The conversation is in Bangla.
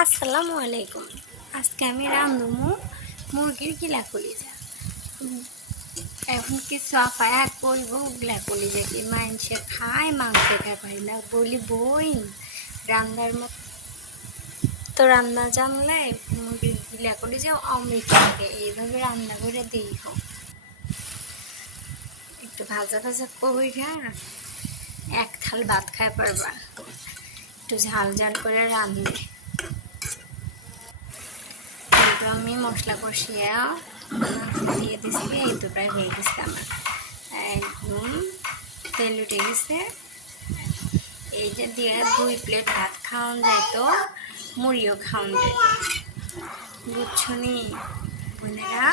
আসসালামু আলাইকুম। আজকে আমি রান্ধবো মুরগির গিলা কলিজা। এখন কিছু আপায়া করবো গিলা কলিজা কি মানুষে খায়, মাংস খায় পারি না বলি বই রান্নার মতো তো রান্না জানলে মুরগির গিলা কলিজা অমৃত লাগে। এইভাবে রান্না করে দিই হোক একটু ভাজা ভাজা কইরা এক থাল ভাত খায় পারবা, একটু ঝাল ঝাল করে রান্ধলে। কিন্তু আমি মশলা কষিয়ে দিয়ে দিচ্ছি, এই তো প্রায় হয়ে গেছে আমার, একদম তেল উঠে গেছে। এই যে দিয়ে 2 প্লেট ভাত খাওয়ান যায়, তো মুড়িও খাওয়ান যায়, বুঝছো নি বোনেরা?